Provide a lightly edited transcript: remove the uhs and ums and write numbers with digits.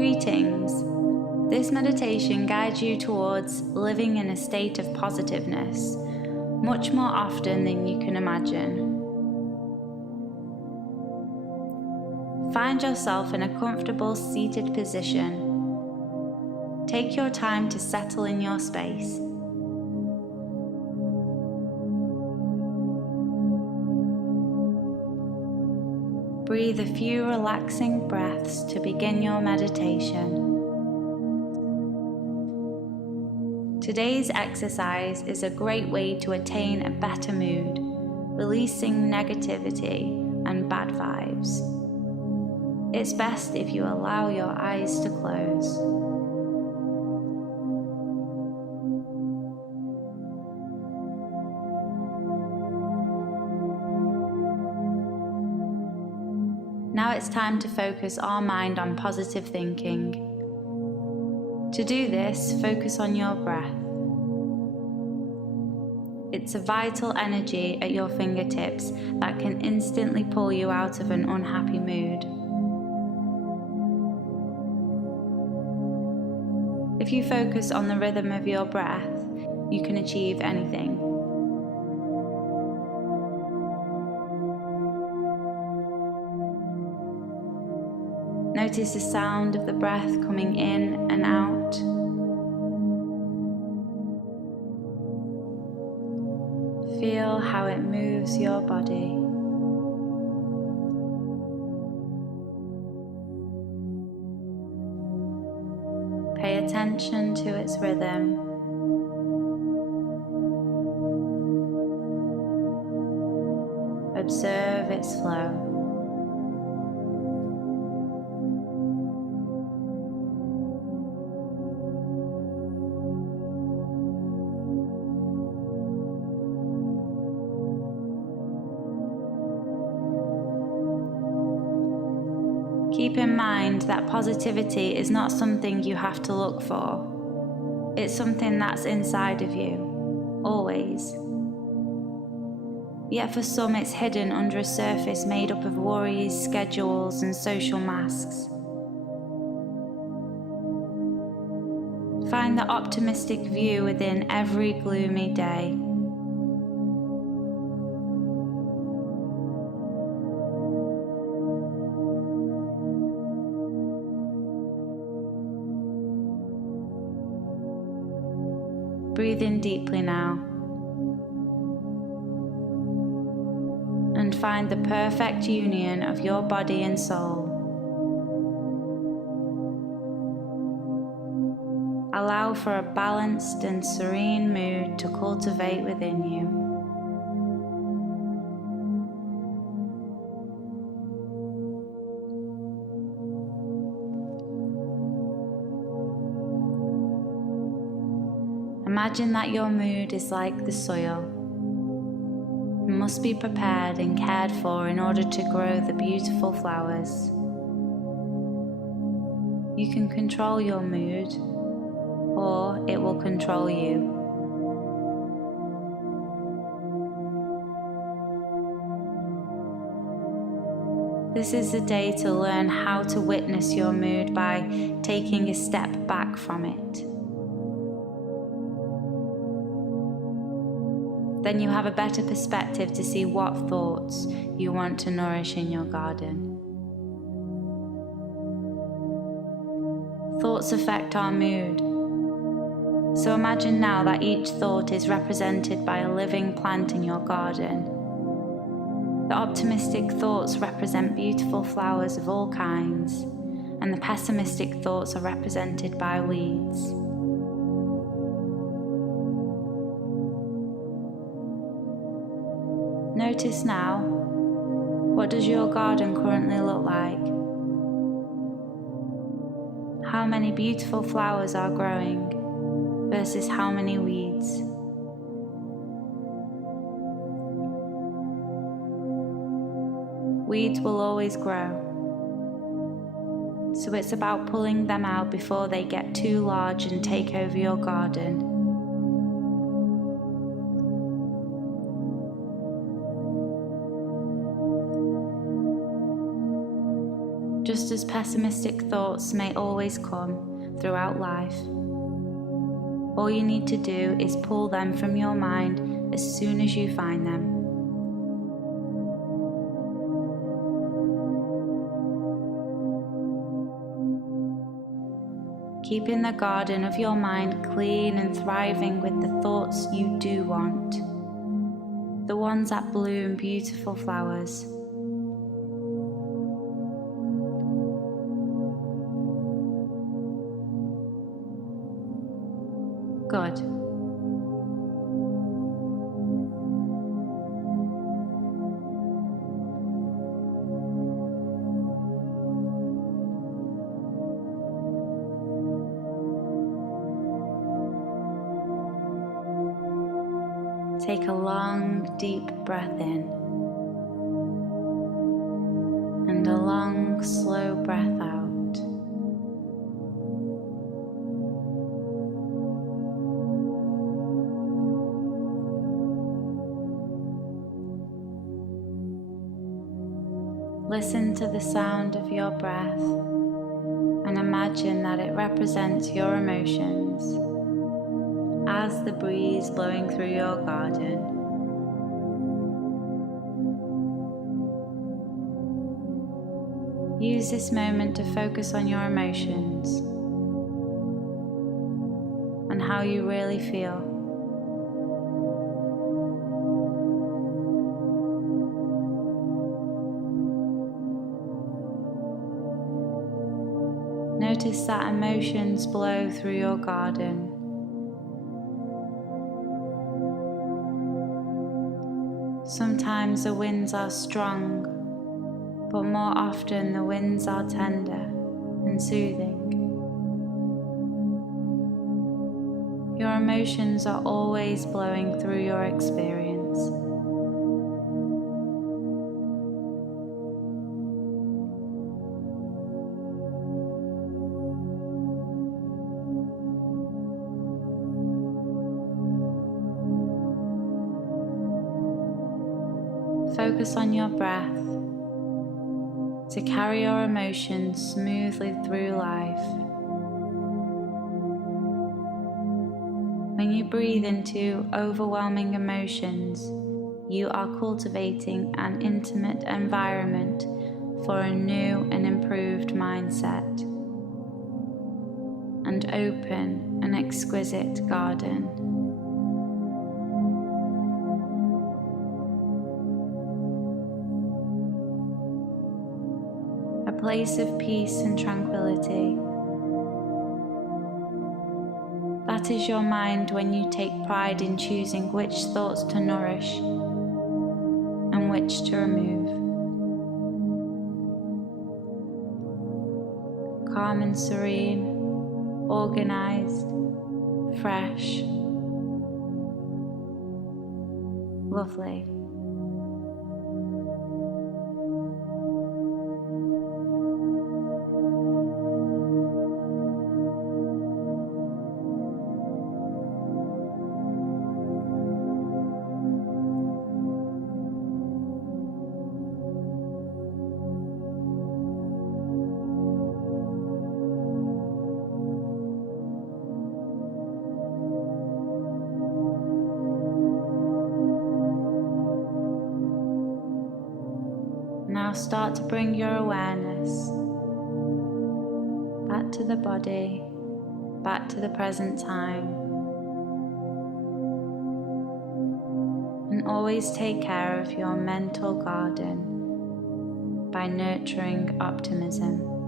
Greetings. This meditation guides you towards living in a state of positiveness, much more often than you can imagine. Find yourself in a comfortable seated position. Take your time to settle in your space. Breathe a few relaxing breaths to begin your meditation. Today's exercise is a great way to attain a better mood, releasing negativity and bad vibes. It's best if you allow your eyes to close. Now it's time to focus our mind on positive thinking. To do this, focus on your breath. It's a vital energy at your fingertips that can instantly pull you out of an unhappy mood. If you focus on the rhythm of your breath, you can achieve anything. Notice the sound of the breath coming in and out. Feel how it moves your body. Pay attention to its rhythm. Observe its flow. Keep in mind that positivity is not something you have to look for. It's something that's inside of you, always. Yet for some it's hidden under a surface made up of worries, schedules, and social masks. Find the optimistic view within every gloomy day. Breathe in deeply now and find the perfect union of your body and soul. Allow for a balanced and serene mood to cultivate within you. Imagine that your mood is like the soil. It must be prepared and cared for in order to grow the beautiful flowers. You can control your mood, or it will control you. This is the day to learn how to witness your mood by taking a step back from it. Then you have a better perspective to see what thoughts you want to nourish in your garden. Thoughts affect our mood. So imagine now that each thought is represented by a living plant in your garden. The optimistic thoughts represent beautiful flowers of all kinds, and the pessimistic thoughts are represented by weeds. Notice now, what does your garden currently look like? How many beautiful flowers are growing versus how many weeds? Weeds will always grow, so it's about pulling them out before they get too large and take over your garden. just as pessimistic thoughts may always come throughout life. All you need to do is pull them from your mind as soon as you find them. Keeping the garden of your mind clean and thriving with the thoughts you do want, the ones that bloom beautiful flowers. Good. Take a long, deep breath in and a long, slow breath out. Listen to the sound of your breath and imagine that it represents your emotions as the breeze blowing through your garden. Use this moment to focus on your emotions and how you really feel. Notice that emotions blow through your garden. Sometimes the winds are strong, but more often the winds are tender and soothing. Your emotions are always blowing through your experience. Focus on your breath to carry your emotions smoothly through life. When you breathe into overwhelming emotions, you are cultivating an intimate environment for a new and improved mindset, and open and exquisite garden. A place of peace and tranquility. That is your mind when you take pride in choosing which thoughts to nourish and which to remove. Calm and serene, organized, fresh, lovely. Now start to bring your awareness back to the body, back to the present time. And always take care of your mental garden by nurturing optimism.